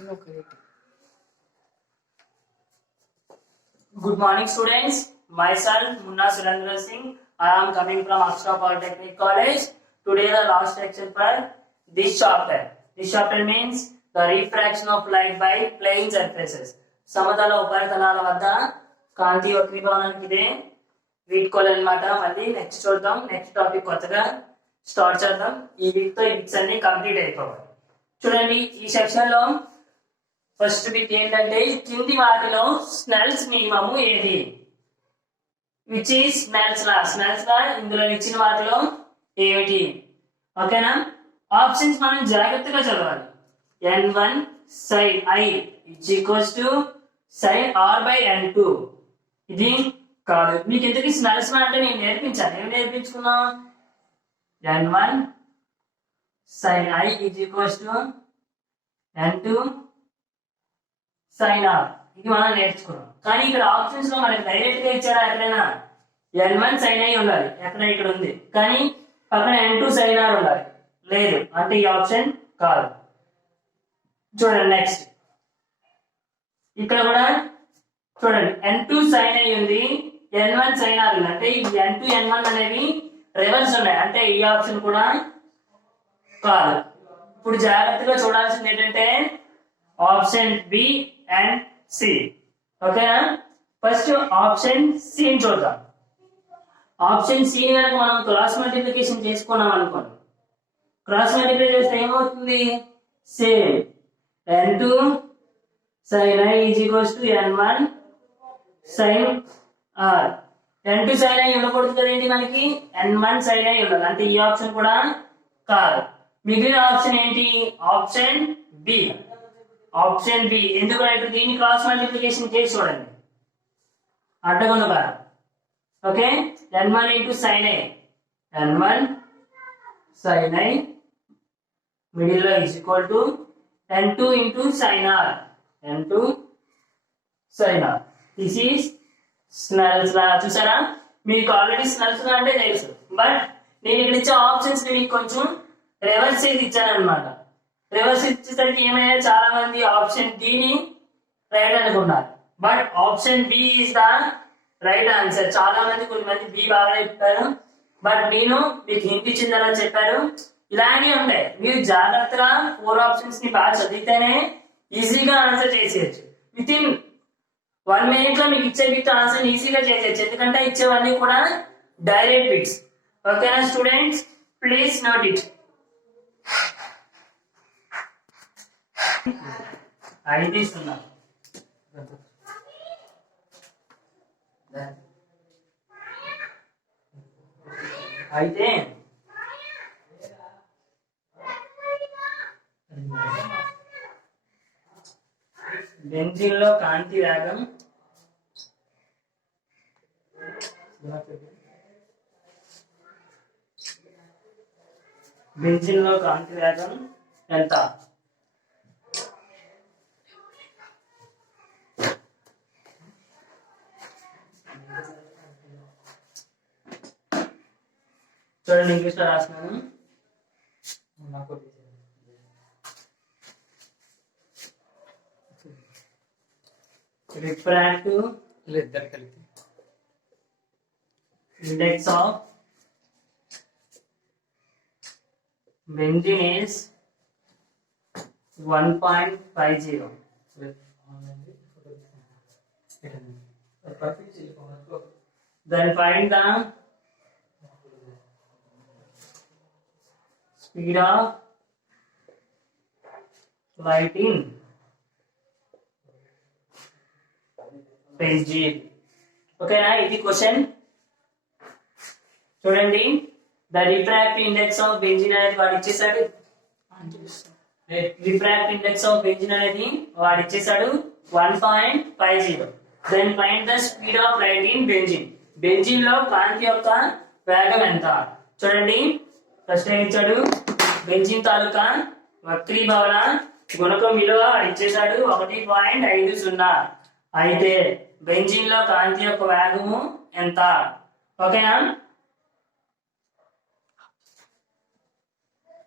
Good morning, students. Myself, Munna Surendra Singh. I am coming from Akshara Polytechnic College. Today, the last lecture for this chapter. This chapter means the refraction of light by plane surfaces. సమతల ఉపరితలాల వద్ద కాంతి వక్రీభవనానికి ఇదే వీడ్కోలు అన్నమాట. మళ్ళీ next చూద్దాం. Next topic కొత్తగా start చేద్దాం. ఈ week తో ఈ వీక్స్ అన్ని కంప్లీట్ అయిపోవాలి. చూడండి, ఈ సెక్షన్ లో ఫస్ట్ బిట్ ఏంటంటే కింది వాటిలో స్నెల్స్ నియమము ఏది? Which is Snell's law? Snell's law ఇందులో ఇచ్చిన వాటిలో ఏమిటి? ఓకేనా? ఆప్షన్స్ మనం జాగ్రత్తగా చదవాలి. n1 sin i is equals to sin r by n2. ఇది కాదు. మీకు ఎందుకు స్నెల్స్ లా అంటే నేను నేర్పించాను. ఏమి నేర్పించుకున్నా? n1 sin i is equals to n2 sin r. ఇది మనం నేర్చుకున్నాం. కానీ ఇక్కడ ఆప్షన్స్ లో మనకి డైరెక్ట్ గా ఇచ్చారా? ఎక్కడైనా n1 sin i ఉండాలి, ఎక్కడ ఇక్కడ ఉంది. కానీ పక్కన n2 sin r ఉండాలి, లేదు. అంటే ఈ ఆప్షన్ కాదు. చూడండి నెక్స్ట్, ఇక్కడ కూడా చూడండి n2 sin i ఉంది, n1 sin r ఉంది. అంటే ఈ n2 n1 అనేవి రివర్స్ ఉన్నాయి. అంటే ఈ ఆప్షన్ కూడా కాదు. ఇప్పుడు జాగ్రత్తగా చూడాల్సింది ఏంటంటే ఆప్షన్ బి అండ్ సి. ఓకేనా? ఫస్ట్ ఆప్షన్ సి చూద్దాం. ఆప్షన్ సి కనుక మనం క్రాస్ మల్టిప్లికేషన్ చేసుకున్నాం అనుకోండి, క్రాస్ మల్టిప్లై చేస్తే ఏమవుతుంది? Same n2 sin i is equals to n1 sin r. n2 sin i ఉండకూడదు కదండి, మనకి n1 sin i ఉండాలి. అంటే ఈ ఆప్షన్ కూడా కాదు. మిగిలిన ఆప్షన్ ఏంటి? Option b. Option b. ఎందుకంటే దీన్ని క్రాస్ మల్టిప్లికేషన్ చేసి చూడండి, అడ్డగొనుగా. Okay, n1 into sin i, n1 sin i middle లో is equal to n2 into sin r, n2 sin r. This is Snell's law. చూసారా? మీకు ఆల్రెడీ స్నెల్స్ లా అంటే తెలుసు, బట్ నేను ఇక్కడ ఇచ్చే ఆప్షన్స్ ని మీకు కొంచెం రివర్స్ చేసి ఇచ్చాను అనమాట. రివర్స్ ఇచ్చేసరికి ఏమయ్యా, చాలా మంది ఆప్షన్ డి ని రైట్ అనుకున్నారు, but option B is the right answer. చాలా మంది, కొంతమంది బి బాగా చెప్పారు, బట్ నేను మీకు హింట్ ఇచ్చిన తర్వాత చెప్పారు. ఇలానే ఉంటాయి. మీరు జాగ్రత్తగా 4 ఆప్షన్స్ ని బాగా చదివితేనే ఈజీగా ఆన్సర్ చేసేయచ్చు. విత్ ఇన్ 1 minute లో మీకు ఇచ్చే బిట్ ఆన్సర్ ఈజీగా చేసేయచ్చు, ఎందుకంటే ఇచ్చేవన్నీ కూడా డైరెక్ట్ బిట్స్. ఓకేనా స్టూడెంట్స్? Please note it. ఐదు ఇస్తున్నా. అయితే బెంజీన్ లో కాంతి వేగం ఎంత? చూడండి, ఇంగ్లీష్ లో రాస్తున్నాను. Refractive index of benzene is 1.50. Then find the speed of light in benzene. Okay, na ఇది క్వశ్చన్. చూడండి, the refractive index of benzene అనేది వాడు ఇచ్చేసాడు. రిఫ్రాక్టివ్ ఇండెక్స్ ఆఫ్ బెంజీన్ అనేది వాడు ఇచ్చేసాడు 1.50. Then find the speed of light in benzene. Benzene లో కాంతి యొక్క వేగం ఎంత? చూడండి, ఫస్ట్ ఏం ఇచ్చాడు? బెంజీన్ తాలూకా వక్రీభవన గుణకం విలువ వాడు ఇచ్చేసాడు 1.50. అయితే బెంజీన్ లో కాంతి యొక్క వేగము ఎంత? ఓకేనా?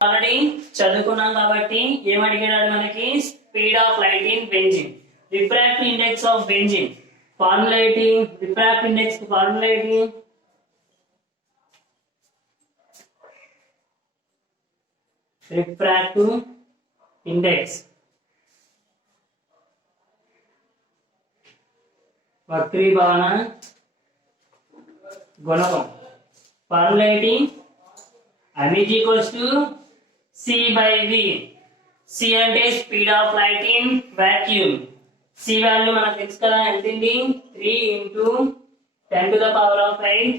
ఆల్రెడీ చదువుకున్నాం కాబట్టి ఏమడిగాడు మనకి? speed of light in benzene. Refractive index of benzene. Formulating refractive index formulating refractive index వక్రీభవన గుణకం. Formulating m is equals to c by v. c అంటే speed of light in vacuum. c value మనకు తెలుసు కదా, ఎంతండి? 3 into 10 to the power of 8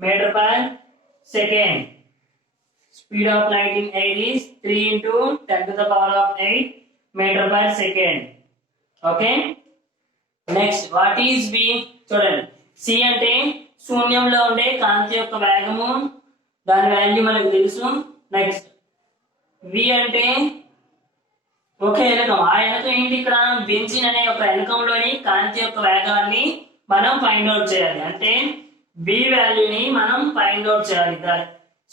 meter per second. Speed of light in air is 3 into 10 to the power of 8 meter per second. Okay. Next, what is v? చూడండి, c అంటే శూన్యంలో ఉండే కాంతి యొక్క వేగము, దాని వాల్యూ మనకు తెలుసు. నెక్స్ట్ v అంటే ఒక ఎనకం. ఆ ఎనకం ఏంటి? ఇక్కడ బెంజీన్ అనే ఒక ఎనకంలోని కాంతి యొక్క వేగాన్ని మనం ఫైండ్ అవుట్ చేయాలి. అంటే v వాల్యూని మనం ఫైండ్ అవుట్ చేయాలి. The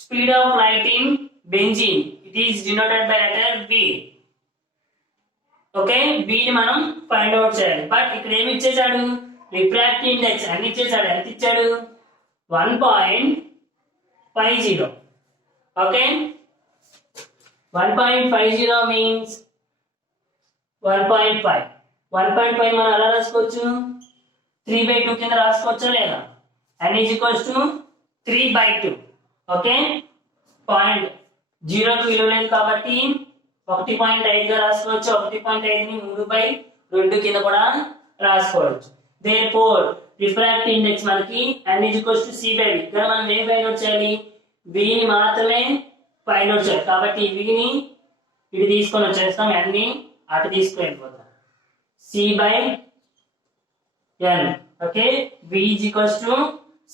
speed of light in benzene, it is denoted by letter v. Okay, v ని మనం ఫైండ్ అవుట్ చేయాలి. బట్ ఇక్కడ ఏమి ఇచ్చేసాడు? రిఫ్రాక్టివ్ ఇండెక్స్ అన్ని ఇచ్చేసాడు. ఎంత ఇచ్చాడు? 1.50. Okay, 1.50 means 1.5. 1.5 మనం ఎలా రాసుకోవచ్చు? 3/2 కింద రాసుకోవచ్చా లేదా? n is equals to 3/2. Okay, 0 కి విలువ లేదు కాబట్టి 1.5 గా రాసుకోవచ్చు. 1.5 ని 3/2 కింద కూడా రాసుకోవచ్చు. Therefore refractive index మనకి n is equals to c by v. ఇక్కడ మనం ఏ ఫైండ్ అవుట్ చేయాలి? v ని మాత్రమే ఫైండ్ అవుట్ చేయాలి. కాబట్టి v ని ఇది తీసుకొని వచ్చేస్తాం, n ని అటు తీసుకొని వెళ్ళిపోతాం. c by n. Okay, v is equals to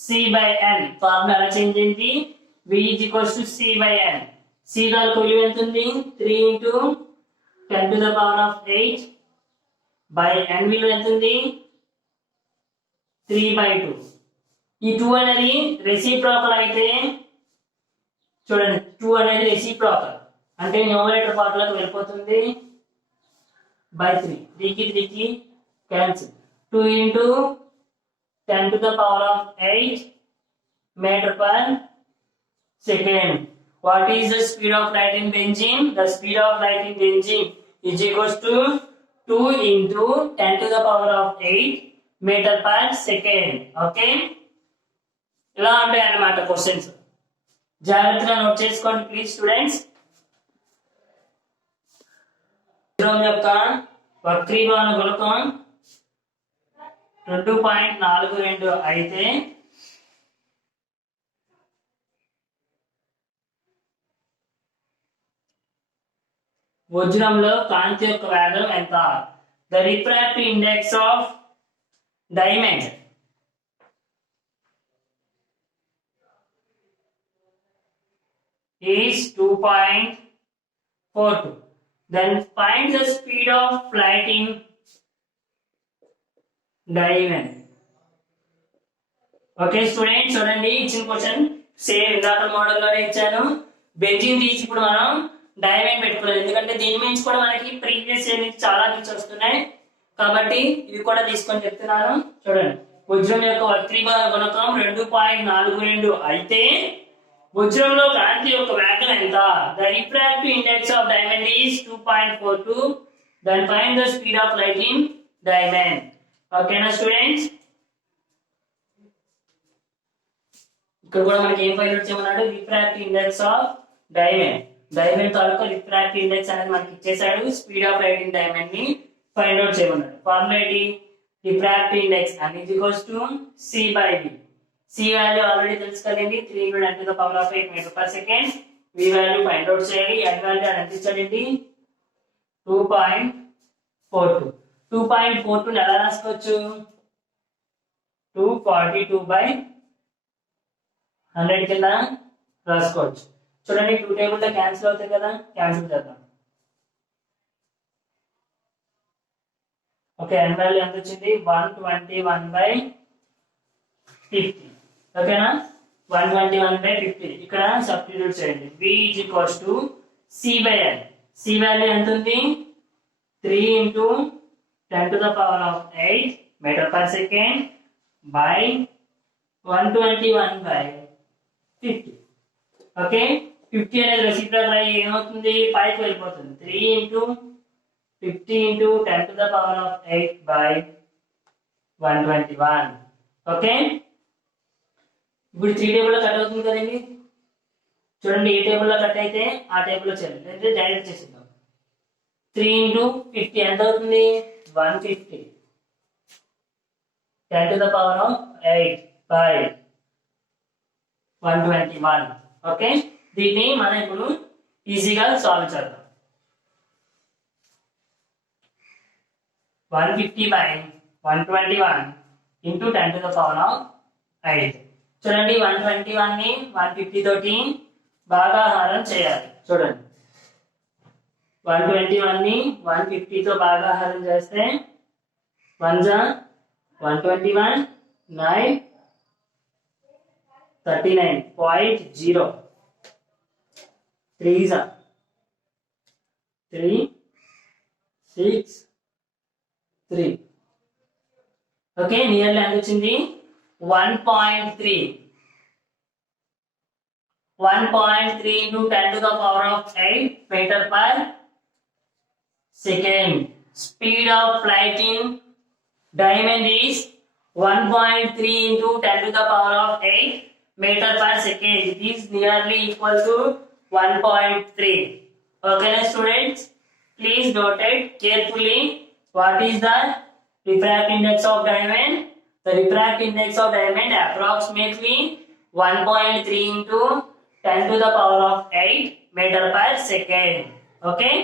c by n. Formula ఎలా చేంజ్ అయింది? v is equals to c by n. c దానికి విలువ ఎంత ఉంది? 3 into 10 to the power of 8 by n విలువ ఎంత ఉంది? 3/2. ఈ 2 అనేది రెసిప్రోకల్ అయితే చూడండి, 2 అనేది రెసిప్రోకల్ అంటే న్యూమరేటర్ పార్ట్ లోకి వెళ్ళిపోతుంది. by 3, 3 కి 3 కి cancel. 2 into 10 to the power of 8 meter per second. What is the speed of light in benzene? The speed of light in benzene is equals to 2 into 10 to the power of 8 meter per second. Okay, ఇలా ఉంటాయి అన్నమాట questions. జాగ్రత్తగా note చేసుకోండి please students. యొక్క వక్రీభవన గుణకం 2.42 అయితే వజ్రంలో కాంతి యొక్క వేగం ఎంత? The refractive index of diamond is 2.42. Then find the speed of flight in diamond. Okay students, చూడండి ఇచ్చిన క్వశ్చన్ సేమ్ ఇందాక మోడల్ లోనే ఇచ్చాను. బెంజీన్ తీసి ఇప్పుడు మనం డైమండ్ పెట్టుకోలేదు, ఎందుకంటే దీని నుంచి కూడా మనకి ప్రీవియస్ ఇయర్ నుంచి చాలా బిట్స్ వస్తున్నాయి కాబట్టి ఇది కూడా తీసుకొని చెప్తున్నాను. చూడండి, వజ్రం యొక్క వక్రీభవన గుణకం 2.42 అయితే వజ్రంలో కాంతి యొక్క వేగం ఎంత? The refractive index of diamond is 2.42. Then find the speed of light in diamond. ఓకేనా స్టూడెంట్స్? ఇక్కడ కూడా మనకి ఏం ఫైండ్ అవుట్ చేయమన్నాడు? Refractive index of diamond. Diamond తాలూకా రిఫ్రాక్టివ్ ఇండెక్స్ అనేది మనకి ఇచ్చేసాడు. Speed of light in diamond ని ఫైండ్ అవుట్ చేయమన్నాడు. Formula refractive index n is equals to c by v. c value already తెలుసు కదండి, 3 into 10 to the power of 8 meter per second. v value find out చేయాలి. n value ఎంత ఇచ్చాడండి? 2.42. 2.42 ఎలా రాసుకోవచ్చు? 242/100 కింద రాసుకోవచ్చు. చూడండి, 2 టేబుల్ లో క్యాన్సిల్ అవుతాయి కదా, క్యాన్సిల్ చేద్దాం. ఓకే, n వాల్యూ ఎంత వచ్చింది? 121/50. ఓకేనా? 121/50 ఇక్కడ సబ్స్టిట్యూట్ చేయండి. v is equals to c by n. c value ఎంత ఉంది? 3 into 10 to the power of 8 meter per second by 121 by 50. Okay 50 అనేది రెసిప్రోకల్ అయ్యి ఏమవుతుంది 5 కి వెళ్ళిపోతుంది 3 into 50 into 10 to the power of 8 by 121. Okay ఇప్పుడు 3 టేబుల్ లో కట్ అవుతుంది కదండి చూడండి ఏ టేబుల్ లో కట్ అయితే ఆ టేబుల్ లో చేయాలి అంటే డైరెక్ట్ చేసేద్దాం 3 into 50 ఎంత అవుతుంది 150 10 to the power of 8 by 121. Okay దీన్ని మనం ఇప్పుడు ఈజీగా సాల్వ్ చేద్దాం 150 by 121 into 10 to the power of 8. చూడండి 121 ని 150 తోటి భాగాహారం చేయాలి చూడండి 121 ని 150 తో భాగాహారం చేస్తే 1 జా 121 9 39.0 3 is 3 6 3 ఓకే నియర్లీ ఎంత వచ్చింది 1.3 into 10 to the power of 8 meter per second. Speed of flight in diamond is 1.3 into 10 to the power of 8 meter per second. It is nearly equal to 1.3. Okay, students, please note it carefully. What is the refractive index of diamond? The refractive index of diamond approximately 1.3 into 10 to the power of 8 meter per second. Okay.